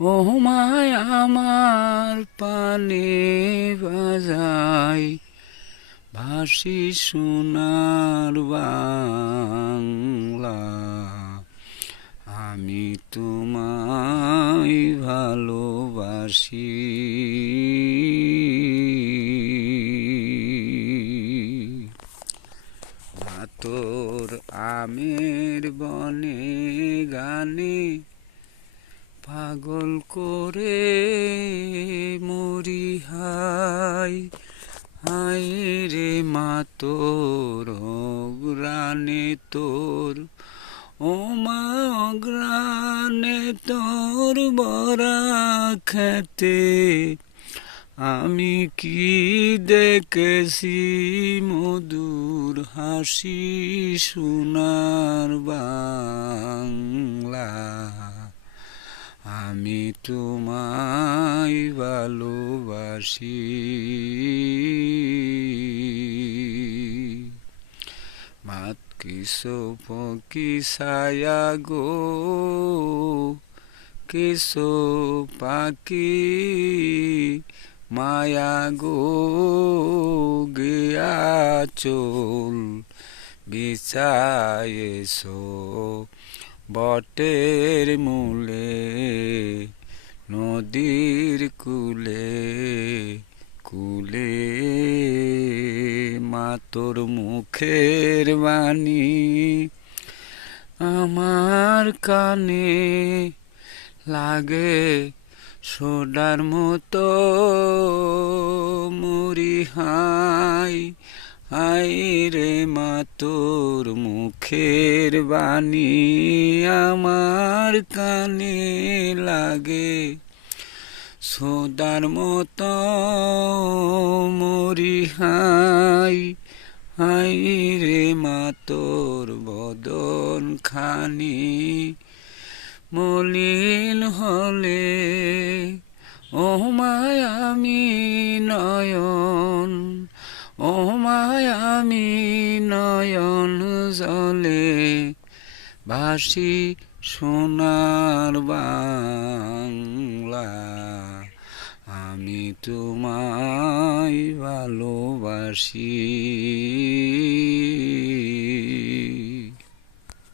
ও আমার পানে বাজাই ভাসি সোনার বাংলা। আমি তোমায় ভালোবাসি। তোর আমের বনে গানে পাগল করে মরি হাই। হাই রে মা, তোর অগ্রানে তোর। ও মা অগ্রানে তোর বরা খেতে। আমি কি দেখেছি মধুর হাসি, সোনার বাংলা আমি তোমায় ভালোবাসি। মাত কিসো পকি ছায়া গো? কিসো পাখি মায়া গো, গিয়া চোল বিছায়েছো বটের মূলে, নদীর কুলে কুলে মাতর মুখের বাণী আমার কানে লাগে সোডার মতো মুড়ি হাই। হাই রে মা, তোর মুখের বাণী আমার কানে লাগে। সোদার মতো মরি হাই হাই রে মা, তোর বদন খানি। মলিন হলে, ও মায়ামি নয়ন ও আমি নয়ন জলে ভাসি সোনার বাংলা আমি তোমায় ভালোবাসি